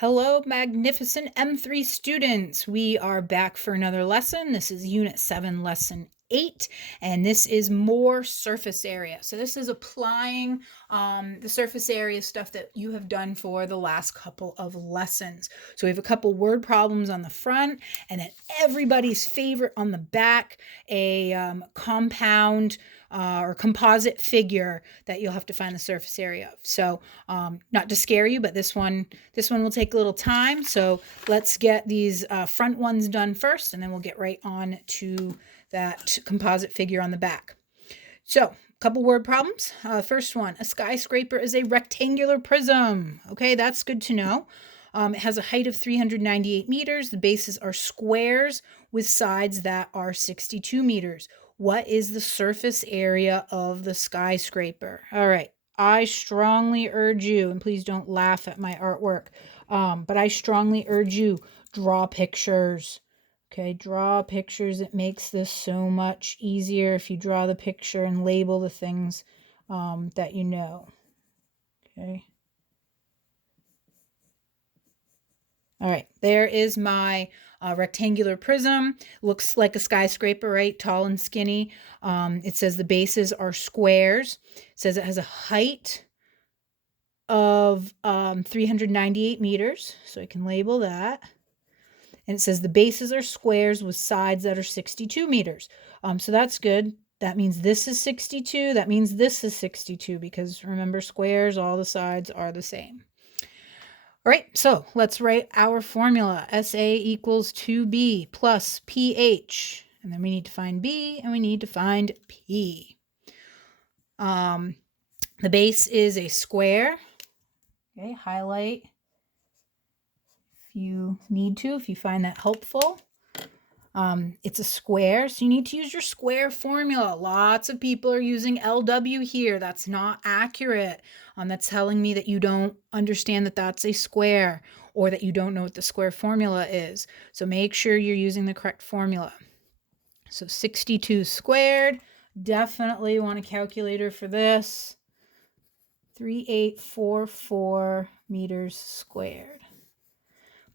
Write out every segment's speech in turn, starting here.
Hello, magnificent M3 students. We are back for another lesson. This is Unit 7, Lesson 8, and this is more surface area. So this is applying the surface area stuff that you have done for the last couple of lessons. So we have a couple word problems on the front, and then everybody's favorite on the back, a compound or composite figure that you'll have to find the surface area of. So not to scare you, but this one will take a little time. So let's get these front ones done first, and then we'll get right on to that composite figure on the back. So a couple word problems. First one, a skyscraper is a rectangular prism. Okay, that's good to know. It has a height of 398 meters. The bases are squares with sides that are 62 meters. What is the surface area of the skyscraper? All right. I strongly urge you, and please don't laugh at my artwork, but I strongly urge you, draw pictures. Okay, draw pictures. It makes this so much easier if you draw the picture and label the things that you know. Okay. All right, there is my rectangular prism. Looks like a skyscraper, right? Tall and skinny. It says the bases are squares. It says it has a height of 398 meters, so I can label that. And it says the bases are squares with sides that are 62 meters. So that's good. That means this is 62. That means this is 62 because remember, squares, all the sides are the same. All right, so let's write our formula. SA equals 2B plus PH. And then we need to find B and we need to find P. The base is a square. Okay, highlight if you need to, if you find that helpful. It's a square, so you need to use your square formula. Lots of people are using LW here. That's not accurate. That's telling me that you don't understand that that's a square or that you don't know what the square formula is. So make sure you're using the correct formula. So 62 squared, definitely want a calculator for this. 3844 meters squared.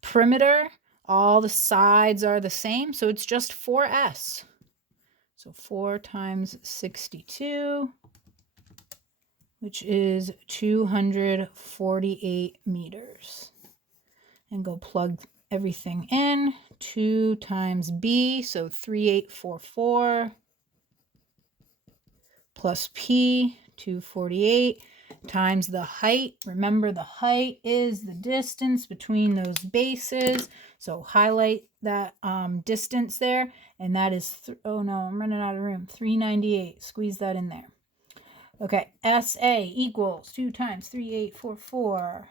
Perimeter, all the sides are the same, so it's just 4s. So 4 times 62, which is 248 meters. And go plug everything in. 2 times b, so 3844, plus p, 248, times the height. Remember, the height is the distance between those bases. So highlight that distance there, and that is, oh no, I'm running out of room, 398. Squeeze that in there. Okay, SA equals 2 times 3844,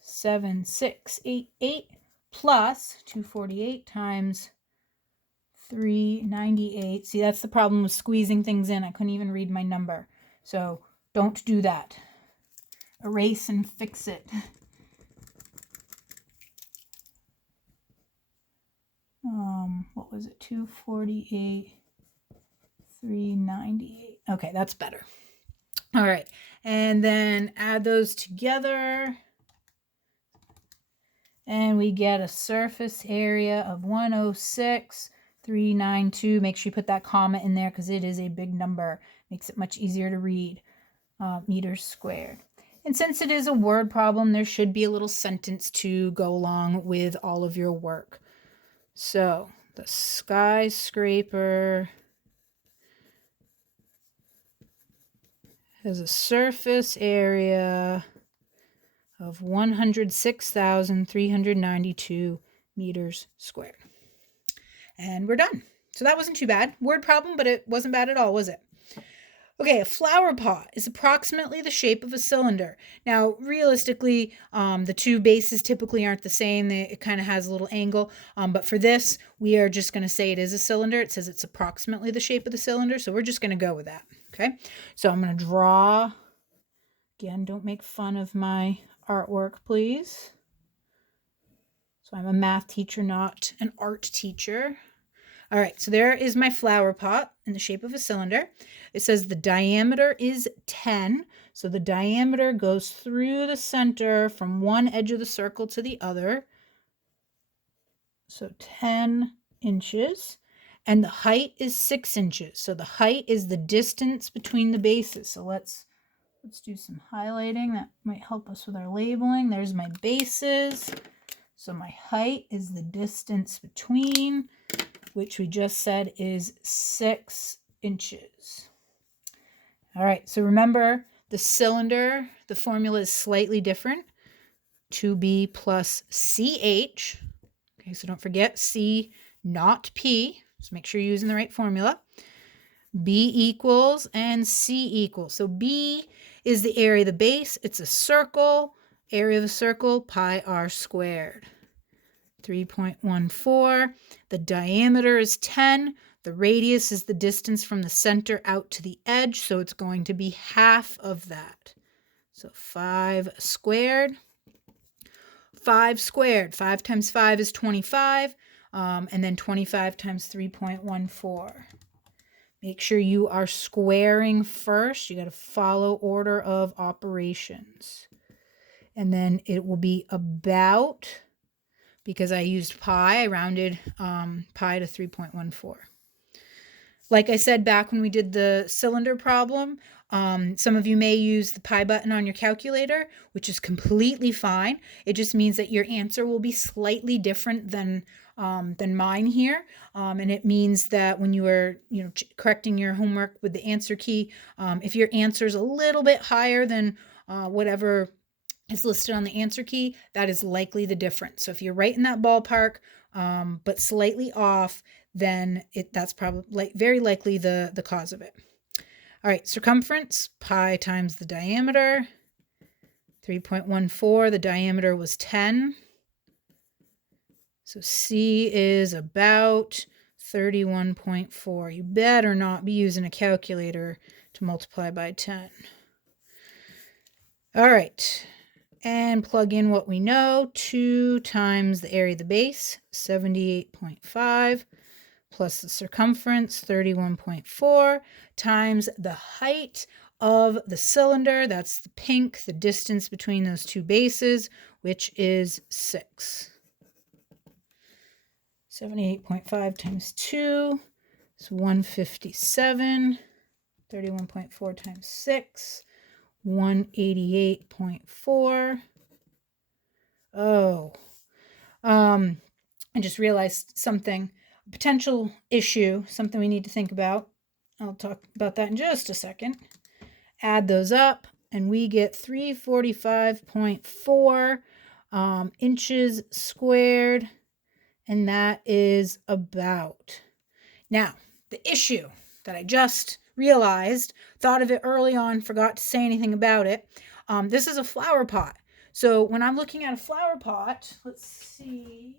7688, plus 248 times 398. See, that's the problem with squeezing things in. I couldn't even read my number. So don't do that. Erase and fix it. What was it? 248, 398. Okay, that's better. All right, and then add those together. And we get a surface area of 106,392. Make sure you put that comma in there because it is a big number. Makes it much easier to read. Meters squared. And since it is a word problem, there should be a little sentence to go along with all of your work. So the skyscraper has a surface area of 106,392 meters squared. And we're done. So that wasn't too bad. Word problem, but it wasn't bad at all, was it? Okay, a flower pot is approximately the shape of a cylinder. Now, realistically, the two bases typically aren't the same. It kind of has a little angle. But for this, we are just going to say it is a cylinder. It says it's approximately the shape of the cylinder, so we're just going to go with that. Okay, so I'm going to draw. Again, don't make fun of my artwork, please. So I'm a math teacher, not an art teacher. All right, so there is my flower pot in the shape of a cylinder. It says the diameter is 10. So the diameter goes through the center from one edge of the circle to the other. So 10 inches. And the height is 6 inches. So the height is the distance between the bases. So let's do some highlighting. That might help us with our labeling. There's my bases. So my height is the distance between, which we just said is 6 inches. All right, so remember the cylinder, the formula is slightly different. 2B plus CH. Okay, so don't forget C, not P. So make sure you're using the right formula. B equals and C equals. So B is the area of the base. It's a circle. Area of the circle, pi r squared. 3.14. The diameter is 10. The radius is the distance from the center out to the edge, so it's going to be half of that. So 5 squared. 5 squared. 5 times 5 is 25, and then 25 times 3.14. Make sure you are squaring first. You got to follow order of operations. And then it will be about, because I used pi, I rounded pi to 3.14. Like I said back when we did the cylinder problem, some of you may use the pi button on your calculator, which is completely fine. It just means that your answer will be slightly different than mine here. And it means that when you are correcting your homework with the answer key, if your answer is a little bit higher than whatever is listed on the answer key, that is likely the difference. So if you're right in that ballpark, but slightly off, then that's probably very likely the cause of it. All right, circumference, pi times the diameter, 3.14. The diameter was 10. So C is about 31.4. You better not be using a calculator to multiply by 10. All right, and plug in what we know. 2 times the area of the base, 78.5. Plus the circumference, 31.4, times the height of the cylinder, that's the pink, the distance between those two bases, which is 6. 78.5 times 2 is 157. 31.4 times 6, 188.4. Oh, I just realized something. Potential issue, something we need to think about. I'll talk about that in just a second. Add those up, and we get 345.4 inches squared, and that is about. Now, the issue that I just realized, thought of it early on, forgot to say anything about it. This is a flower pot. So when I'm looking at a flower pot, let's see.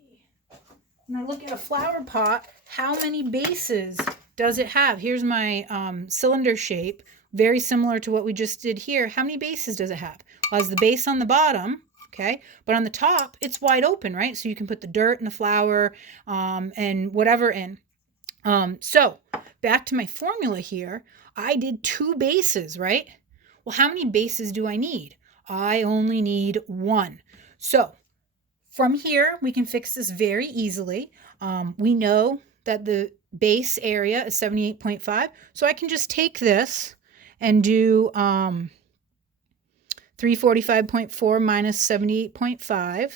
When I look at a flower pot, how many bases does it have? Here's my cylinder shape, very similar to what we just did here. How many bases does it have? Well, it has the base on the bottom, okay? But on the top, it's wide open, right? So you can put the dirt and the flower and whatever in. So back to my formula here, I did 2 bases, right? Well, how many bases do I need? I only need 1. So from here, we can fix this very easily. We know that the base area is 78.5, so I can just take this and do 345.4 minus 78.5.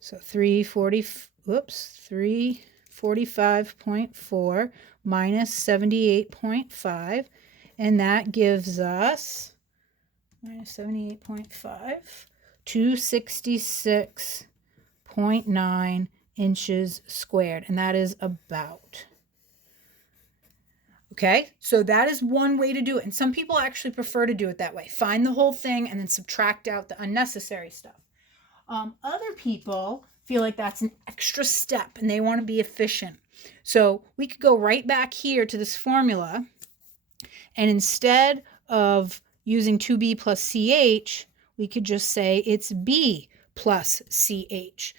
So 345.4 minus 78.5, and that gives us minus 78.5. 266.9 inches squared, and that is about. Okay, so that is one way to do it, and some people actually prefer to do it that way. Find the whole thing and then subtract out the unnecessary stuff. Other people feel like that's an extra step and they want to be efficient. So we could go right back here to this formula, and instead of using 2b plus ch, we could just say it's b plus CH.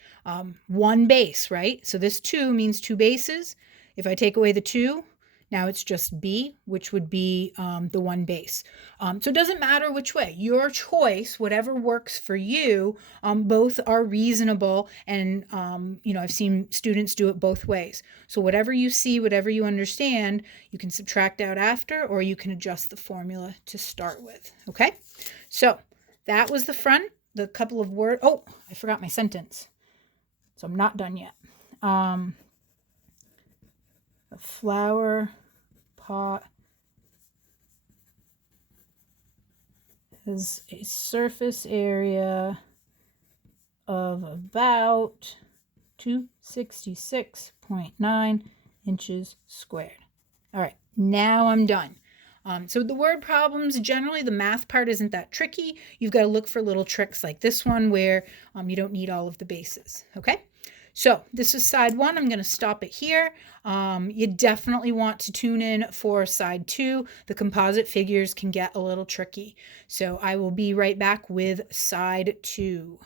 One base, right? So this 2 means 2 bases. If I take away the 2, now it's just B, which would be the 1 base. So it doesn't matter which way. Your choice, whatever works for you, both are reasonable. And, I've seen students do it both ways. So whatever you see, whatever you understand, you can subtract out after, or you can adjust the formula to start with. Okay? So that was the front, the couple of words. Oh, I forgot my sentence. So I'm not done yet. A flower pot has a surface area of about 266.9 inches squared. All right, now I'm done. So the word problems, generally the math part isn't that tricky. You've got to look for little tricks like this one where you don't need all of the bases, okay? So this is side 1. I'm going to stop it here. You definitely want to tune in for side 2. The composite figures can get a little tricky. So I will be right back with side 2.